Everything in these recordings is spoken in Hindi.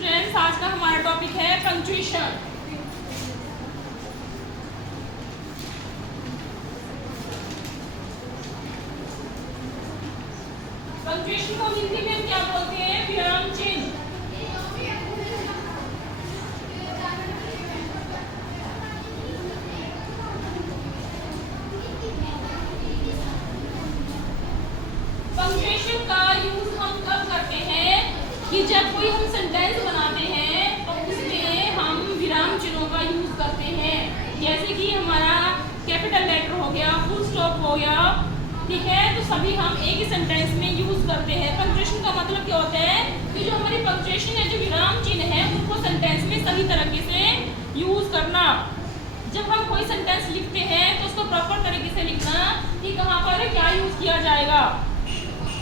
स्टूडेंट्स, आज का हमारा टॉपिक है पंक्चुएशन। पंक्चुएशन को हिंदी में क्या बोलते हैं? विराम चिन्ह। पंक्चुएशन का यूज हम कब करते हैं कि जब कोई हम सेंटेंस बनाते हैं तो उसमें हम विराम चिन्हों का यूज करते हैं। जैसे कि हमारा कैपिटल लेटर हो गया, फुल स्टॉप हो गया, ठीक है, तो सभी हम एक ही सेंटेंस में यूज करते हैं। पंक्चुएशन का मतलब क्या होता है कि जो हमारी पंक्चुएशन है, जो विराम चिन्ह है, उनको सेंटेंस में सही तरीके से यूज करना। जब हम कोई सेंटेंस लिखते हैं तो उसको प्रॉपर तरीके से लिखना कि कहाँ पर क्या यूज किया जाएगा।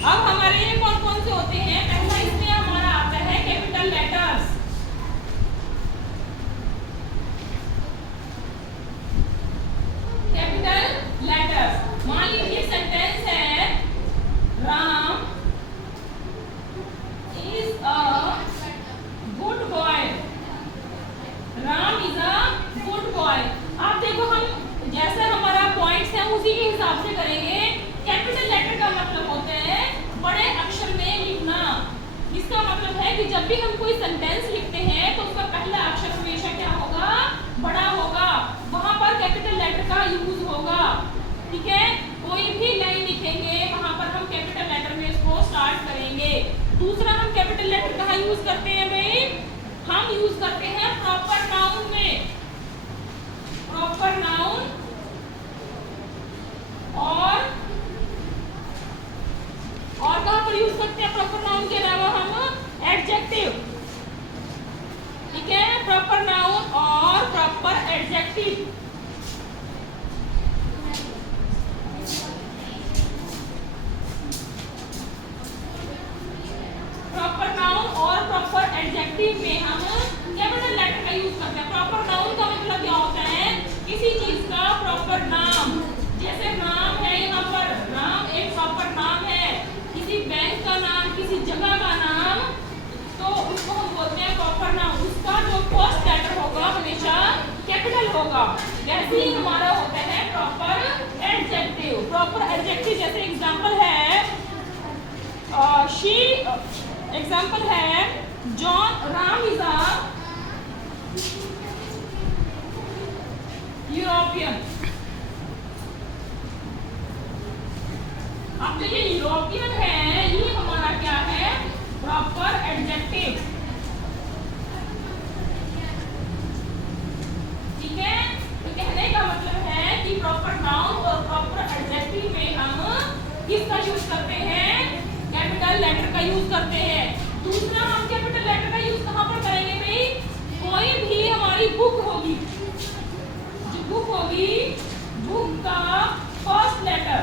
अब हमारे ये कौन कौन से होते हैं? पहला इसमें हमारा आता है कैपिटल लेटर्स। कैपिटल लेटर्स, मान लीजिए सेंटेंस है Ram is a good boy. Ram is a good boy. आप देखो, हम जैसे हमारा पॉइंट्स है उसी के हिसाब से करेंगे। कैपिटल लेटर का मतलब होता है बड़े अक्षर में लिखना। इसका मतलब है कि जब भी हम कोई सेंटेंस लिखते हैं तो उसका पहला अक्षर हमेशा क्या होगा? बड़ा होगा। वहां पर कैपिटल लेटर का यूज होगा, ठीक है। कोई भी लाइन लिखेंगे वहां पर हम कैपिटल लेटर में इसको स्टार्ट करेंगे। दूसरा, हम कैपिटल लेटर कहाँ यूज करते हैं भाई? हम यूज करते हैं प्रॉपर नाउन में। प्रॉपर नाउन और कहां पर यूज करते हैं प्रॉपर नाउन के अलावा? हम एडजेक्टिव, ठीक है, प्रॉपर नाउन और प्रॉपर एडजेक्टिव। प्रॉपर नाउन और प्रॉपर एडजेक्टिव में हम कैपिटल लेटर का यूज करते हैं। प्रॉपर नाउन का मतलब क्या होता है? किसी चीज का प्रॉपर नाम। जैसे नाम है, यहाँ पर नाम एक प्रॉपर नाम है, किसी बैंक का नाम, किसी जगह का नाम, तो उसको हम बोलते हैं प्रॉपर नाम। उसका जो फर्स्ट लेटर होगा हमेशा कैपिटल होगा। वैसे ही हमारा होता है प्रॉपर एडजेक्टिव। प्रॉपर एडजेक्टिव जैसे एग्जांपल है एग्जांपल है John Ram is a European. अब जो ये यूरोपियन है, ये हमारा क्या है? प्रॉपर एडजेक्टिव, ठीक है। तो कहने का मतलब है कि प्रॉपर नाउन और प्रॉपर एडजेक्टिव में हम किसका यूज करते हैं? कैपिटल लेटर का यूज करते हैं। दूसरा, हम कैपिटल लेटर का यूज कहाँ पर करेंगे भाई? कोई भी हमारी बुक होगी, जो बुक होगी, बुक का फर्स्ट लेटर,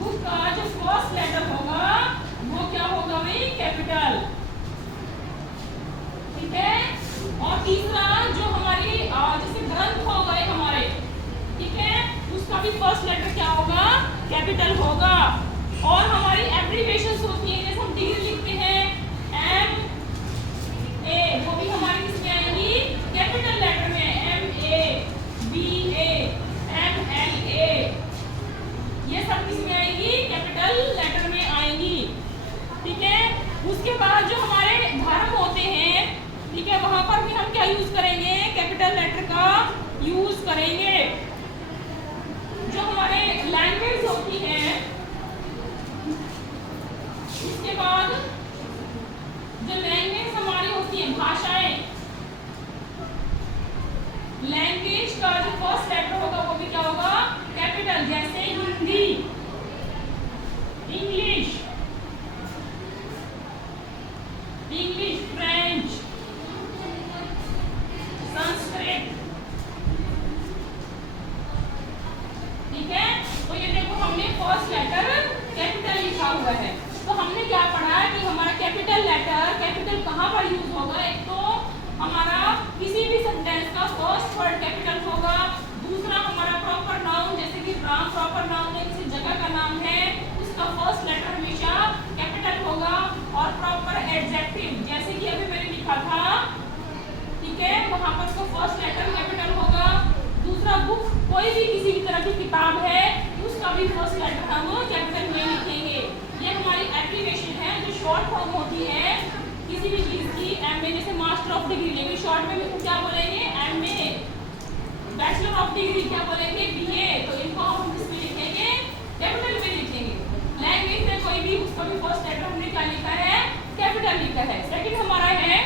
बुक का जो फर्स्ट लेटर होगा वो क्या होगा भाई? कैपिटल, ठीक है। और तीसरा, जो हमारी जैसे ग्रंथ हो गए हमारे, ठीक है, उसका भी फर्स्ट लेटर क्या होगा? कैपिटल होगा। और हमारी एब्रिविएशंस होती है, जैसे हम डिग्री लिखते हैं MA, वो भी हमारी किसमें आएगी? कैपिटल लेटर में। MA, BA, MLA, ये सब किसमें आएगी? कैपिटल लेटर में आएंगी, ठीक है। उसके बाद जो हमारे धर्म होते हैं, ठीक है, वहां पर भी हम क्या यूज करेंगे? कैपिटल लेटर का यूज करेंगे। जो हमारे लैंग्वेज होती है, उसके बाद जो लैंग्वेज हमारी होती है, भाषाएं, लैंग्वेज का जो फर्स्ट लेटर होगा वो भी क्या होगा? कैपिटल। जैसे हिंदी, इंग्लिश, फ्रेंच, संस्कृत, ठीक है। तो ये देखो, हमने फर्स्ट लेटर कैपिटल लिखा हुआ है। तो हमने क्या पढ़ा कि हमारा कैपिटल लेटर, कैपिटल कहाँ पर यूज होगा? एक तो हमारा किसी भी सेंटेंस का फर्स्ट वर्ड कैपिटल होगा। दूसरा, हमारा प्रॉपर नाउन, जैसे कि राम प्रॉपर नाउन है, किसी जगह का नाम है, उसका फर्स्ट लेटर हमेशा कैपिटल कैपिटल होगा और प्रॉपर एडजेक्टिव जैसे कि अभी मैंने लिखा था, ठीक है, वहां पर तो फर्स्ट लेटर कैपिटल होगा। दूसरा बुक, कोई भी किसी भी तरह की किताब है उसका भी फर्स्ट लेटर हम कैपिटल में लिखेंगे। ये हमारी एप्लीकेशन है जो शॉर्ट फॉर्म होती है किसी भी चीज की। एमए जैसे मास्टर ऑफ डिग्री, लेकिन शॉर्ट में भी क्या बोलेंगे, एमए। बैचलर ऑफ डिग्री क्या बोलेंगे, बीए। तो इनको हम किसमें लिखेंगे, कैपिटल में लिखेंगे। लैंग्वेज में कोई भी, उसका भी फर्स्ट लेटर हमने क्या लिखा है, कैपिटल लिखा है। सेकंड हमारा है,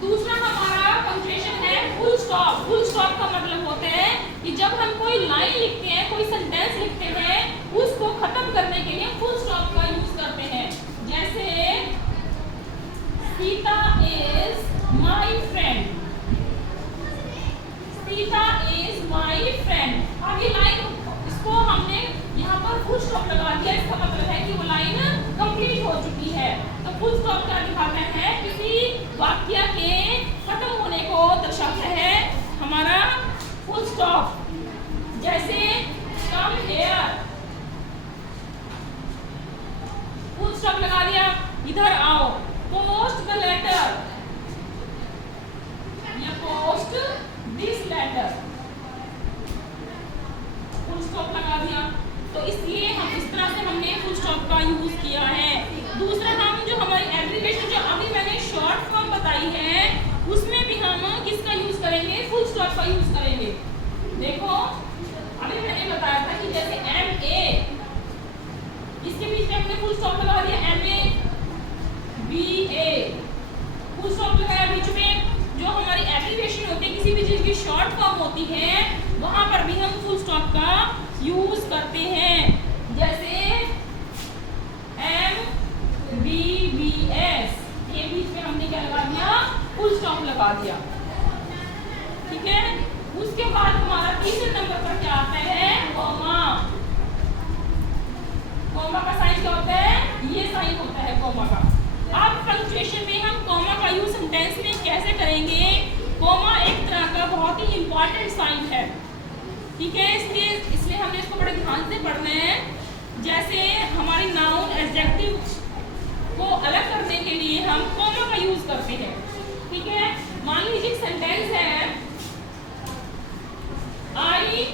दूसरा हमारा पंक्चुएशन है फुल स्टॉप। फुल स्टॉप का मतलब होता है कि जब हम कोई लाइन लिखते हैं, कोई सेंटेंस लिखते हैं, उसको खत्म करने के लिए फुल स्टॉप का यूज करते हैं। जैसे Sita is my friend, Sita is my friend. अब ये लाइन, इसको हमने यहाँ पर फुल स्टॉप लगा दिया, इसका मतलब है कि वो लाइन कंप्लीट हो चुकी है। तो फुल स्टॉप क्या दिखाता है, किसी वाक्य के खत्म होने को दर्शाता है हमारा फुल स्टॉप। जैसे कम हियर, फुल स्टॉप लगा दिया, इधर आओ। पोस्ट द लेटर या post this letter, full stop लगा दिया। तो इसलिए हम इस तरह से हमने फुल स्टॉप का यूज किया है। दूसरा, हम जो हमारी एप्लीकेशन जो अभी मैंने शॉर्ट फॉर्म बताई है, उसमें भी हम किसका यूज करेंगे, फुल स्टॉप का यूज करेंगे। देखो अभी मैंने बताया था कि जैसे MA, इसके बीच में हमने फुल स्टॉप लगा दिया, MA BA, फुल स्टॉप लगाया बीच में। जो हमारी एप्लीकेशन होती है, किसी भी चीज की शॉर्ट फॉर्म होती है, वहां पर भी हम फुल स्टॉप का यूज करते हैं। जैसे MBBS, ये बीच में हमने क्या लगा दिया, फुल स्टॉप लगा दिया, ठीक है। उसके बाद हमारा तीसरे नंबर पर क्या आता है, कॉमा। कॉमा का साइन क्या होता है, ये साइन होता है कॉमा का। अब पंक्चुएशन में हम कॉमा का यूज सेंटेंस में कैसे करेंगे। कॉमा एक तरह का बहुत ही इंपॉर्टेंट साइन है, ठीक है, इसलिए हमने इसको बड़े ध्यान से पढ़ना है। जैसे हमारी नाउन एडजेक्टिव को अलग करने के लिए हम कॉमा का यूज करते हैं, ठीक है। मान लीजिए सेंटेंस है, I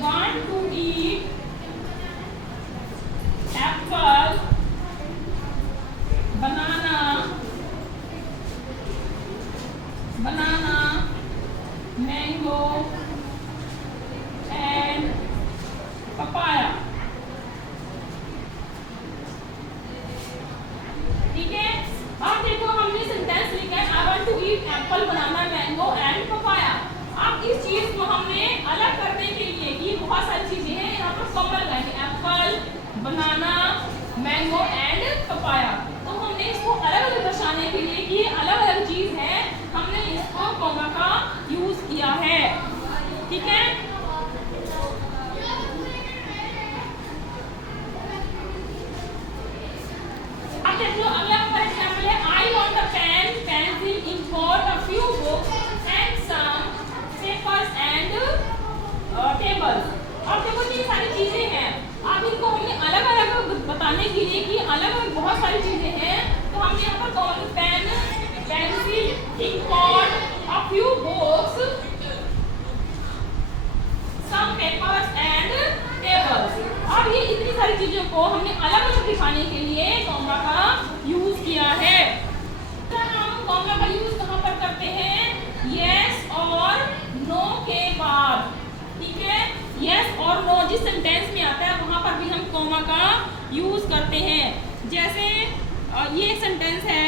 want to eat apple, banana, banana, mango and papaya, ठीक है। अब देखो हमने सेंटेंस लिखा है, I want to eat apple, banana, mango and papaya. अब इस चीज को हमने अलग करने के लिए, कि बहुत सारी चीजें हैं, यहाँ पर कॉमा लगाएंगे, Apple, banana, mango and papaya. तो हमने इसको अलग अलग दर्शाने के लिए कि ये अलग अलग चीज है, हमने इसको कॉमा का यूज किया है, ठीक है। अब देखो अगला हमारा एग्जांपल है, I want a pen, pencil, ink, a few books and some papers and tables। अब देखो ये सारी चीजें हैं, अब इनको हमने अलग अलग बताने के लिए कि अलग अलग बहुत सारी चीजें हैं, तो हमने यहाँ पर call pen, pencil, ink, a few books, some papers and tables। अब ये इतनी सारी चीजों को हमने अलग अलग दिखाने के लिए कॉमा का यूज किया है। तो हम कॉमा का यूज कहाँ पर करते हैं, यस और नो के बाद, ठीक है। यस और नो जिस सेंटेंस में आता है वहां पर भी हम कॉमा का यूज करते हैं। जैसे ये सेंटेंस है,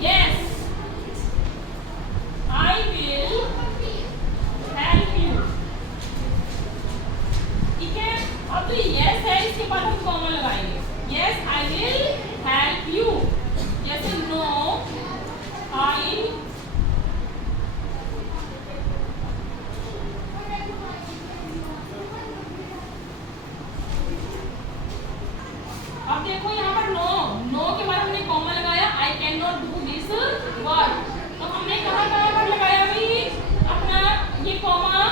yes I will help you, ठीक है। अब तो यस है, इसके बाद हम कॉमा लगाएंगे, yes I will help you. जैसे नो आई अब देखो यहाँ पर नो, नो के बाद हमने कॉमा लगाया, I can not do this work. तो हमने कहाँ कहाँ पर लगाया भाई अपना ये कॉमा,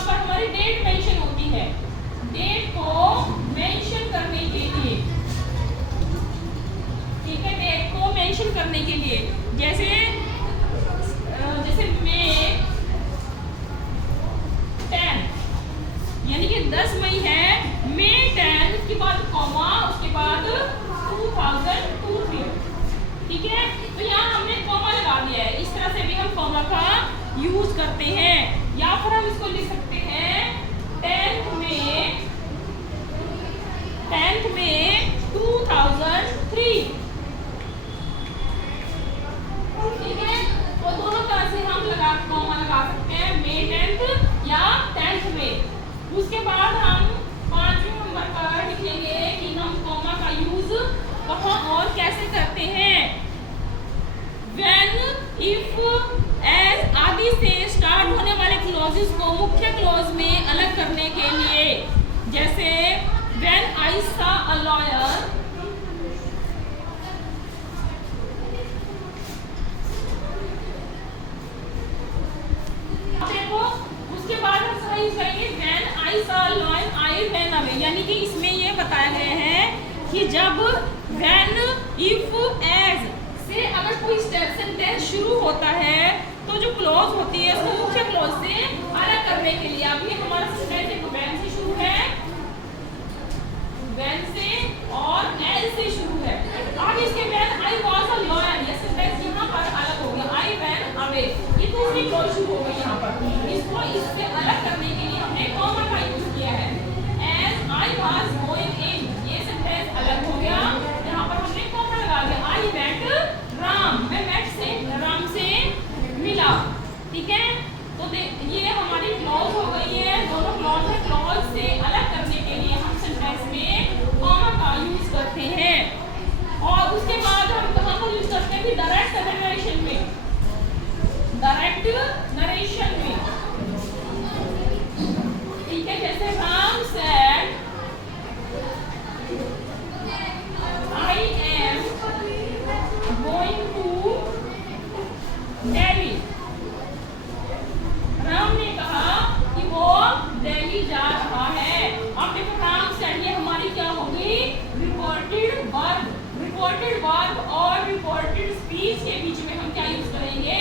यहाँ पर हमारी डेट मेंशन होती है, डेट को मेंशन करने के लिए, ठीक है, डेट को मेंशन करने के लिए, जैसे मई 10, यानी कि 10 मई है, मई 10 के बाद कॉमा, उसके बाद 2023, ठीक है। तो यहाँ हमने कॉमा लगा दिया है, इस तरह से भी हम कॉमा का यूज करते हैं, या फिर हम इसको लिख सकते हैं 10th में 2003, ठीक है। तो दोनों तरह से हम कॉमा लगा सकते हैं, मई 10th या 10th में। उसके बाद हम 5वें नंबर पर लिखेंगे कि हम कॉमा का यूज कहाँ और कैसे करते हैं। When, if, as आदि से स्टार्ट होने वाले क्लॉजेस को मुख्य क्लॉज में अलग करने के लिए, जैसे when I saw a lawyer, देखो उसके बाद हम सही यूज करेंगे when I saw a lawyer I ran away, यानी कि इसमें ये बताया गया है कि जब when, if, as से अगर कोई सेंटेंस शुरू होता है तो जो क्लॉज होती है उसको मुख्य क्लॉज से अलग करने के लिए, अभी हमारा सेंटेंस एक व्हेन से शुरू है, व्हेन से और एज से शुरू है। आगे इसके when I was a lawyer, ये सेंटेंस यहाँ पर अलग हो गया, आई वेंट अवे, ये दूसरी क्लॉज शुरू हो गई यहाँ पर, इसको इससे अलग करने के लिए हमने कॉमा का यूज किया है। As I was going in, ये सेंटेंस अलग हो गया, यहाँ पर हमने कॉमा लगा दिया। आई वेंट राम, मैं मेट से राम से मिला, ठीक है। तो ये हमारी क्लॉज हो गई है, दोनों क्लॉज है, क्लॉज से अलग करने के लिए हम सेंटेंस में कॉमा का यूज करते हैं। और उसके बाद हम कहाँ पर यूज करते हैं, डायरेक्ट नरेशन में, डायरेक्ट नरेशन में, ठीक है। जैसे Ram said I am going to Delhi, Ram ने कहा कि वो दिल्ली जा रहा है। अब देखो राम सेड, ये हमारी क्या होगी, रिपोर्टेड वर्ब, रिपोर्टेड वर्ब और रिपोर्टेड स्पीच के बीच में हम क्या यूज करेंगे,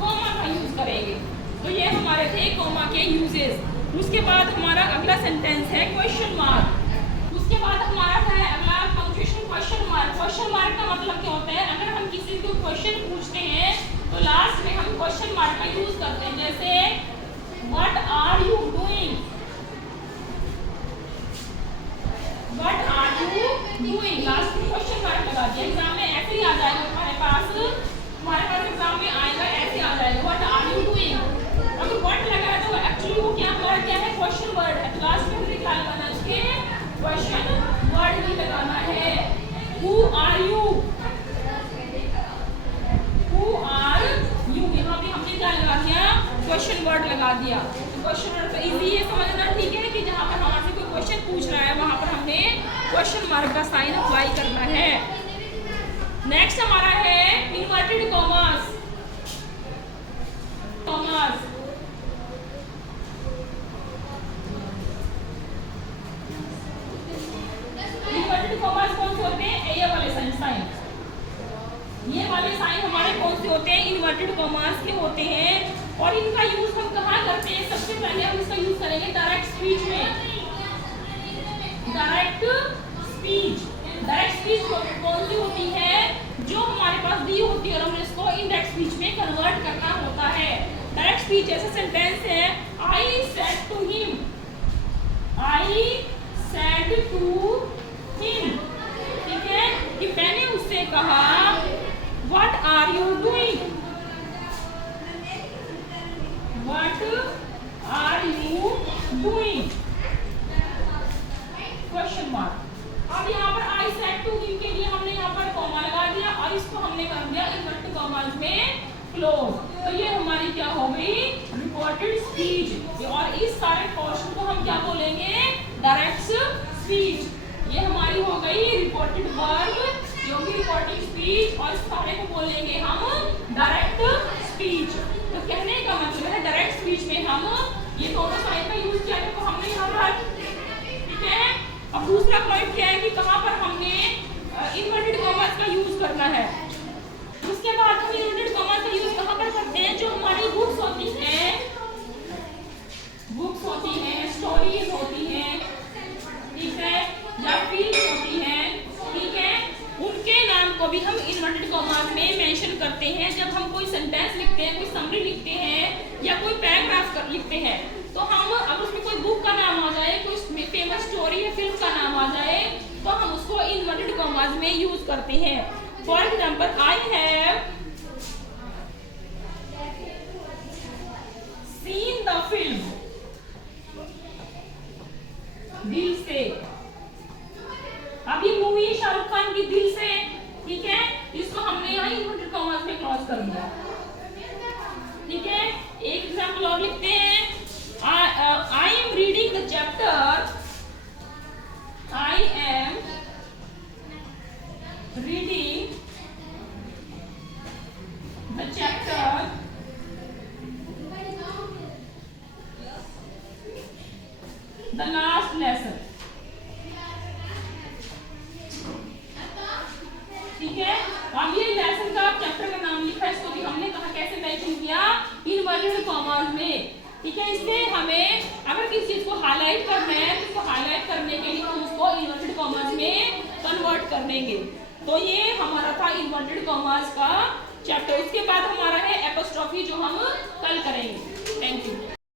कॉमा का यूज करेंगे। तो ये हमारे थे कॉमा के यूजेस। उसके बाद हमारा अगला सेंटेंस है क्वेश्चन मार्क। उसके बाद हमारा क्या है अगला punctuation, question mark. Question mark का मतलब क्या होता है, अगर हम किसी को क्वेश्चन पूछते हैं तो लास्ट में हम क्वेश्चन मार्क का यूज करते हैं, जैसे what are you doing, what are you doing, last में क्वेश्चन मार्क लगा दिया। एग्जाम में ऐसे ही आ जाएगा, तुम्हारे पास एग्जाम में आएगा ऐसे आ जाएगा, व्हाट आर यू डूइंग। अगर व्हाट लगा है तो एक्चुअली वो क्या वर्ड क्या है, क्वेश्चन वर्ड है, लास्ट में हमें क्या लगाना है, उसके क्वेश्चन वर्ड ही लगाना है। Who are you, who are you, यहाँ पे हमने क्या लगा दिया, क्वेश्चन वर्ड लगा दिया। तो क्वेश्चन वर्ड तो इजी है समझना, ठीक है, कि जहाँ पर हमारे कोई क्वेश्चन पूछ रहा है वहाँ पर हमने क्वेश्चन मार्क का साइन अप्लाई करना है। नेक्स्ट हमारा है inverted commas, commas inverted commas कौन से होते हैं, ये वाले साइन, ये वाले साइन हमारे कौन से होते हैं, इन्वर्टेड कॉमास के होते हैं। और इनका यूज हम कहाँ करते हैं, सबसे पहले हम इसका यूज करेंगे डायरेक्ट स्पीच में, डायरेक्ट स्पीच। डायरेक्ट स्पीच कौन सी होती है, जो हमारे पास दी होती है और हमने इसको इनडायरेक्ट स्पीच में कन्वर्ट करना होता है। डायरेक्ट स्पीच ऐसा सेंटेंस है, I said to him, I said to him, ठीक है, कि मैंने उससे कहा what are you doing, what are you doing, question mark. अब यहाँ पर आई सेड टू हिम के लिए हमने यहाँ पर कॉमा लगा दिया और इसको हमने कर दिया इन्वर्टेड कॉमास में क्लोज। तो ये हमारी क्या हो गई, रिपोर्टेड स्पीच। और इस सारे पोर्शन को हम क्या बोलेंगे, डायरेक्ट स्पीच। ये हमारी हो गई रिपोर्टेड वर्ब, जो कि रिपोर्टेड स्पीच, और इस सारे को बोलेंगे हम डायरेक्ट स्पीच। तो कहने का मतलब है डायरेक्ट स्पीच में हम ये दोनों साइड का यूज किया तो हमने यहाँ पर, ठीक है। अब दूसरा पॉइंट क्या है कि कहाँ पर हमने इन्वर्टेड कॉमास का यूज करना है। उसके बाद हम इन्वर्टेड कॉमास का यूज कहाँ पर करते हैं, जो हमारी बुक्स होती हैं, बुक्स होती हैं, स्टोरीज होती हैं, ठीक है, या फिल्म होती हैं, ठीक है, उनके नाम को भी हम इन्वर्टेड कॉमास में मेंशन करते हैं। जब हम कोई सेंटेंस लिखते हैं, कोई समरी लिखते हैं या कोई पैराग्राफ लिखते हैं, तो हम अगर उसमें कोई बुक का नाम आ जाए, कोई फेमस स्टोरी या फिल्म का नाम आ जाए, तो हम उसको इन्वर्टेड कॉमास में यूज करते हैं। For example, I have seen the film, दिल से। अब ये मूवी है शाहरुख खान की दिल से, ठीक है, इसको हमने यहाँ इन्वर्टेड कॉमास में क्रॉस कर दिया, ठीक है। एक एग्जाम्पल और लिखते हैं, I am reading the chapter, I am reading the chapter the last lesson, ठीक है। अब ये लेसन का चैप्टर का नाम लिखा है, इसको भी हमने कहा कैसे मेंशन किया, इन्वर्टेड कॉमास में, ठीक है। इससे हमें अगर किसी चीज को हाईलाइट करना है तो उसको हाईलाइट करने के लिए हम उसको इन्वर्टेड कॉमास में कन्वर्ट कर देंगे। तो ये हमारा था इन्वर्टेड कॉमास का चैप्टर। उसके बाद हमारा है एपोस्ट्रोफी, जो हम कल करेंगे। Thank you.